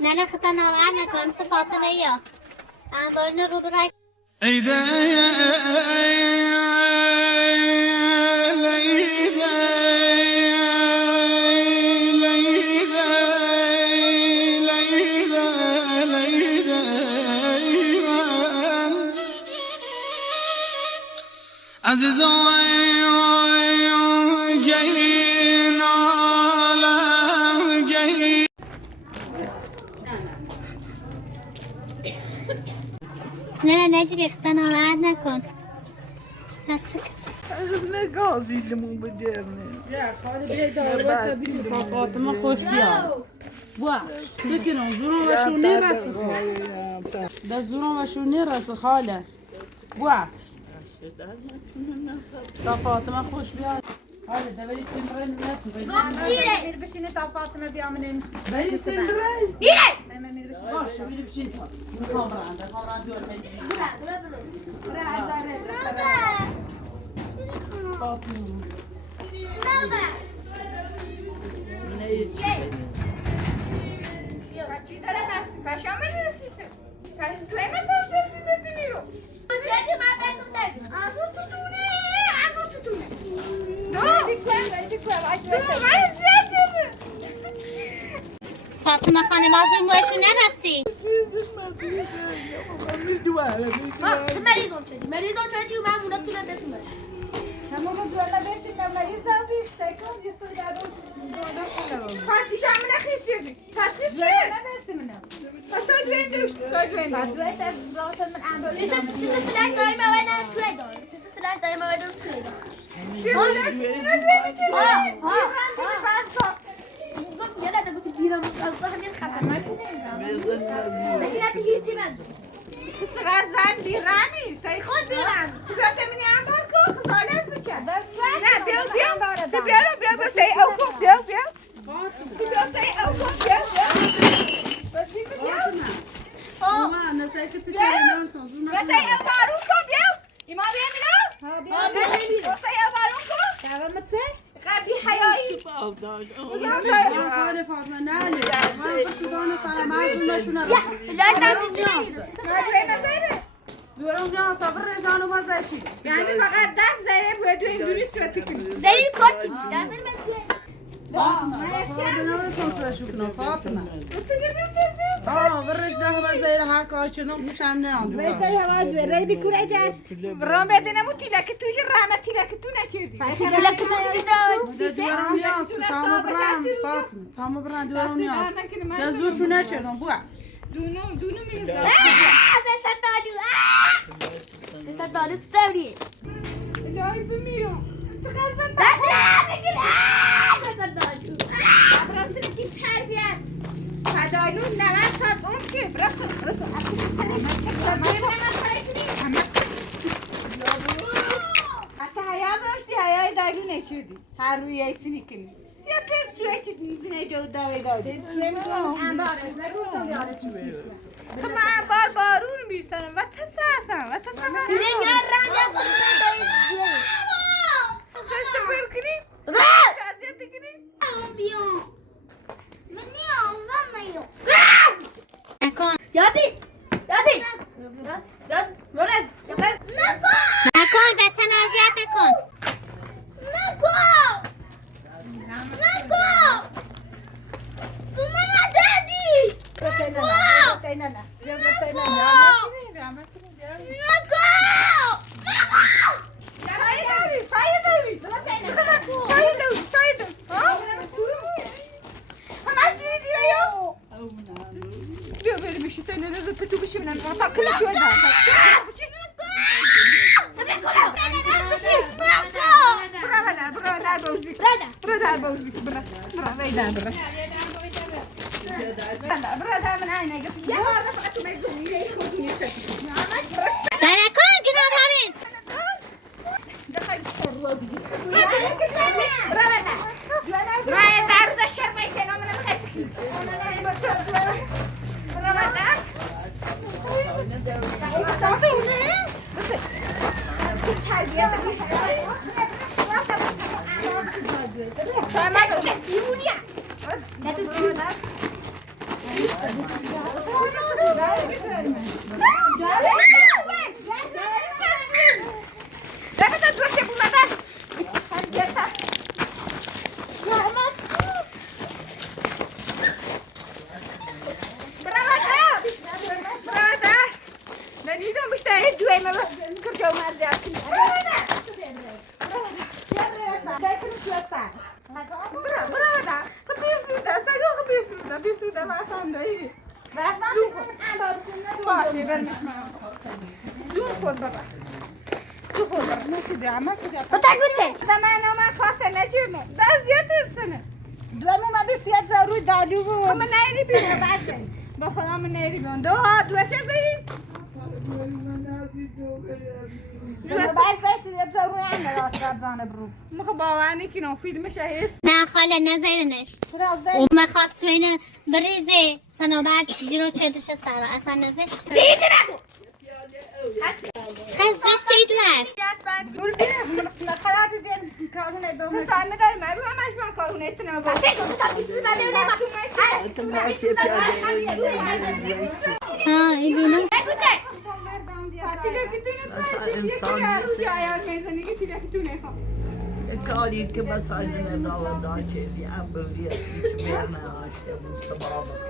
نه خطا ناراحت نکن مثل فاطمه یا انبار رو برای ایده نه نجری خطا ناراحت نکن نگاه زیزمون بگرنه خاله بیا داره ببینیم تا فاطمه خوش بیاد بوا سکنم زورم و شو نرسه ده زورم و شو نرسه خاله بوا تا فاطمه خوش بیاد خاله ده بری سندرن نرسه میر بشینه تا فاطمه بیامنیم بری سندرن بیره باشه بری بشین میخوام برنده بیار فاطمه چی داره پشام برسیسه توی مساج داریم بسیمی رو جدی من برسم داریم آزور توتونه من زیاده فاطمه خانم آزور باشو نرستی مریضان شدی و من مونتونه دستیم همه رو دولا بسیم مریضان بیسته کن یه سوی دادوش پرتیش همه نخیستیدی تصویر چیه؟ نبستیمونم پس های دویم دوشت های دویم پس دویت از ذاتن من انبار سیسه سلک داریم آویدن توی دارم سیسه سلک داریم آویدن توی دارم سیسه دویم چیه؟ یه نده گوتی بیرم از ده همین خفه نکنیم هیچی مزد چقدر زن بیرمی سعی خود بیرم تو دست منی انبار کن خزالت بچه نه بیا سعی او کن بیا سعی او کن بیا نه سعی که چه نام سازون بیا سعی او بارون کن بیا ایما بیا میرم سعی او بارون کن دوامت سه قبلی حیایی خاله فاطمه نه من بشودان سلام ازون نشونه رو دوام جان صبر رجانو بازشی یعنی فقط دست داره باید دو این دوری چوتی کنی زری کتی دست داری فاطمه ورش ده بازی ها کارچنو میشم نه آن بازی هوا ری بیکوره جاش رام بدنه موتیلا که توی رامتیلا که تو نچیدی تیلا که تو دوام نیاز تامو برام دوام نیاز دزوشو نچردم بوا دونو میزه دست داری تستوری الهی بمیرم چقدر زن براسل کی تربیت فدایون 90 ساعت اون چیه براسل حتی حیا باشتی حیای دایلو نشدی هر روی ایتی نیکنی سیا پرس چوه چی نیدینه جو داوی دادی انبار از نگفتم یاره چی خب من انبار بارون بیستنم و تساسم و تساسم سپر کنی؟ شازیت کنی؟ نکن یاسین نکن بچه نازیت نکن تو من ندادی کن کنار دارین نه خاله نزدنش او میخواست سوینه بریزه سنوبر جیرو چدش سر اصلا نزش خیلی زشته ایدلر ها ایدونم کاری که بس آینه نداوه داشته بی عبولیتی که بیرنه آشته بود سبابه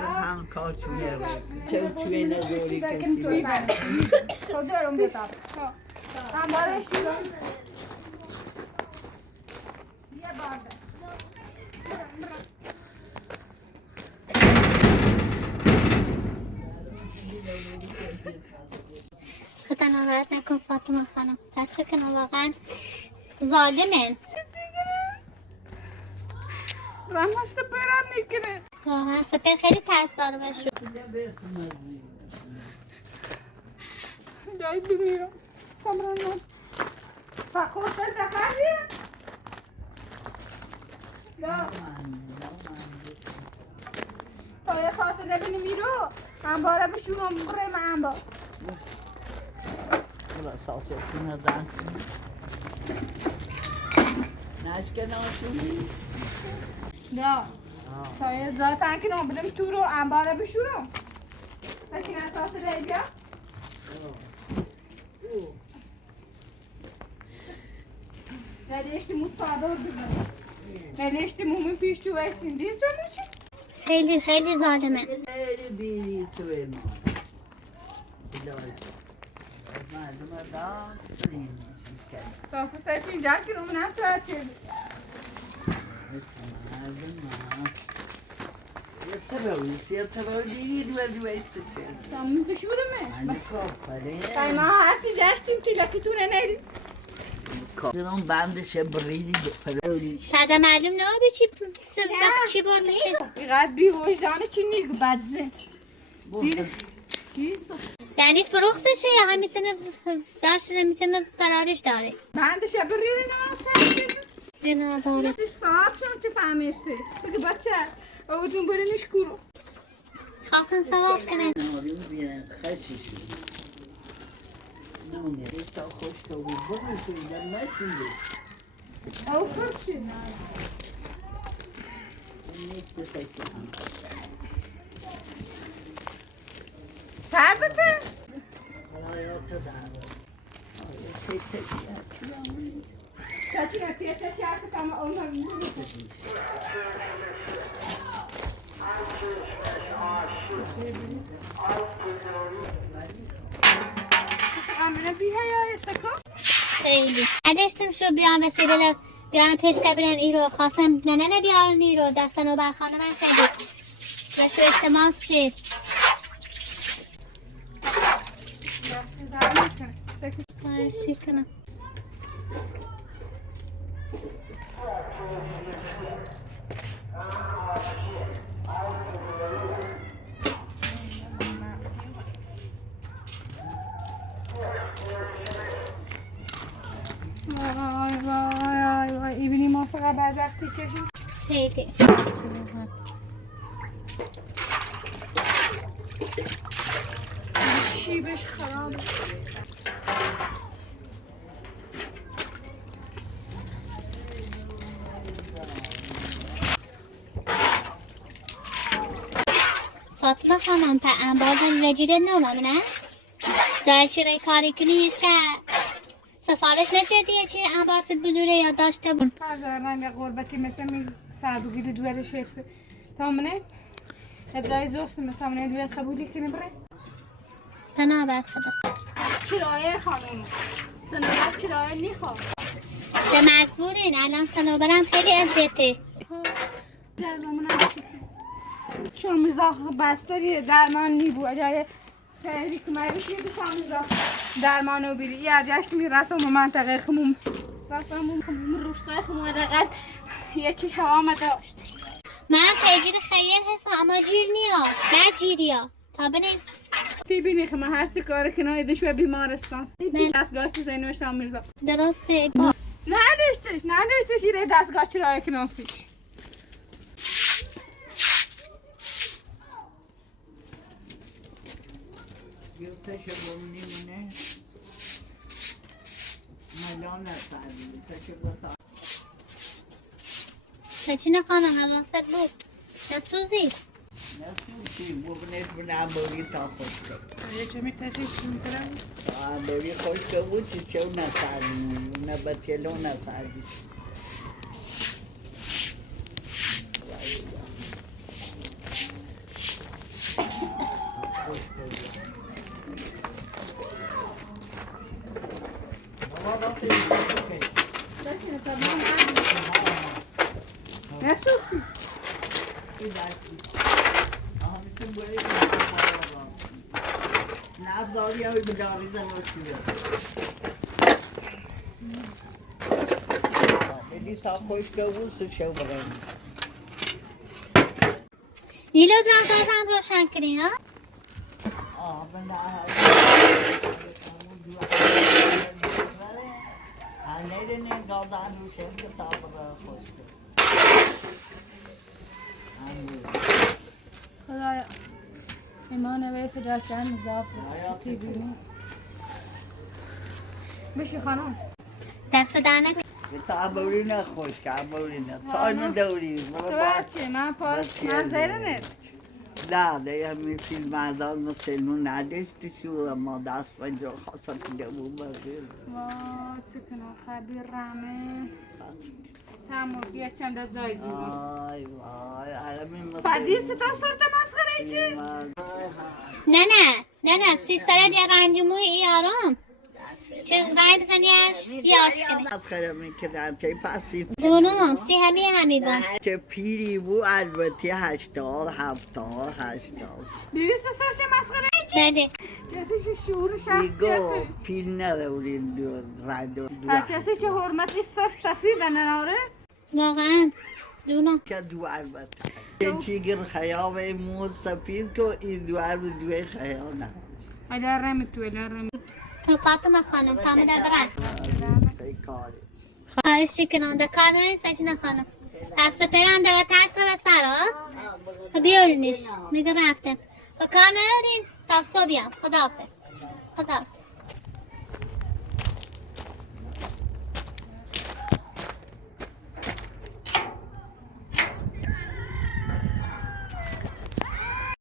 به هم کار چونه رو چه چوه نداری کسی خدا ناراحت نکن فاطمه خانم بچه که واقعا ظالمن واقعا سپر خیلی ترس داره بشو تا یه ساعت نبینی میرو انباره بشونم بریم انبار بلا ساسه کنه دن نشکه ناشونی نه تا یه جای پنکنم بریم تو رو انباره بشونم تاچین اساس ری بیا نداشتی مطفاده رو بزنم نداشتی مومی پیش تو استیم دیز رو میچی خیلی خیلی ظالمه خیلی بیری توی ما بلای مردم دار بریم تاسو سایت اینجا که رو منم چه چیز یه ترولی دید و دویسته کرد تموم بشورمه من کافره تای ما هستی جشتیم تیلکتونه نریم کافرون بندشه بریدی پرولی بعد معلوم نه چی بار میشه اینقدر بی وجدانه چی نیگو بدزه کیسا یعنی فروختشه یا هم میتونه داشته میتونه فرارش داره بندش بریدی نه چه دینا داره چیز صاحب شم چه فهمیسته بگه بچه آوردون برینش کورو خواستن سواب کنن خشی شد نمونه تا خوش تو بود بگوشون در نشینده او پرشه نیست سکت هم سردته حلایات دعوست چه تکیه چاشی نتیه شرط کما اونها امنه بیه یا استکا خیلی ادشتم شو بیان وسیله بیان پیش کبرن ای رو خواستم ننه بیارن ای رو دستن و برخانه من خیلی و شو استماس شد خواهش کنم. وای وای وای ایبینی ما فقط بعد وقتی چشیم خیلی شیبش خرابه. فاطمه خانم په انبار داری وجیده نمامنه زای چی رای کاری کنی هیچ که سفارش نچردیه چی انبار سید بزوره یا داشته بود هزار رنگ قربتی مثل می سردوگیری دورش هست تامنه ادعای زوستم تامنه دویر قبولی کنی بره پناه بر خدا چرایه خانم سنوبر چرایه نیخواه به مجبورین الان سنوبرم خیلی ازیته درمان چون مزاق بستری درمان نیبو اجای تهری کمایش یه شامزاق درمانو بیری یا جشت می رفتم منطقه خموم رفتم خموم روستای خموم دقیق یه چی هوام داشت من پیگیر خیر هستم اما جیر نیاد نه جیریا تا بینیم ببینی که من هر سی کار کنه دشوه بیمارستان دستگاه چیز نوشتم میرزا درسته نداشتش یه دستگاه چرای کناسیش یوتش بومنیمونه ملان نسردی تشه بطا سچینه خانم حواست بود نسوزی نسوزی بومنش بنا بوری تا خوش کرد یه چمی تشیش میکنم بوری خوش که بود چی چو نسردی نه بچلو نسردی نسوسی نبداری همی بجاری زنوشی بدی تا خوش که بود سوشو برم نیلو جان دازم روشن کنی ها من نه نه گادان روشن که تا برا خوش که خدایا ایمان وی فدا چند مزاق بینی بشی خانم دست در نکن تا بوری نه خوش که بوری نه تایم دوری سوات چه من پاس من زیرنه نه همین فیلم مردان مسلمون نداشتی شو اما دست بنجا خواستم که بود بردیم وای سکنو خبیر رمه همون یه چند جای دیگه وای وای علمی پدید چطور سرده مسخره ایچی؟ نه سیستره دیا رنجموی ایارم چیز رای بزنی یاش کنی مسخره میکردم که پسی دونم سی همیگون که پیری بود البته 80 70 80 دیدی سستر چه مسخره ایچی؟ بله جستش شعور و دیگو شخصیتش پیل نداریم دو هرچسته چه حرمت استر سفیر بناره؟ واقعا دونم که دو البته یه چیگر خیام مود سفید که این دوار به دوی خیام نه الارمی تو الارمی تو فاطمه خانم تامه در برن خیلی کاری خواهشی کنم در کار نیست سچینه خانم از سپرم در ترس رو سر بیارینش میگه رفته و کار ندارین تا صبح بیام خداحافظ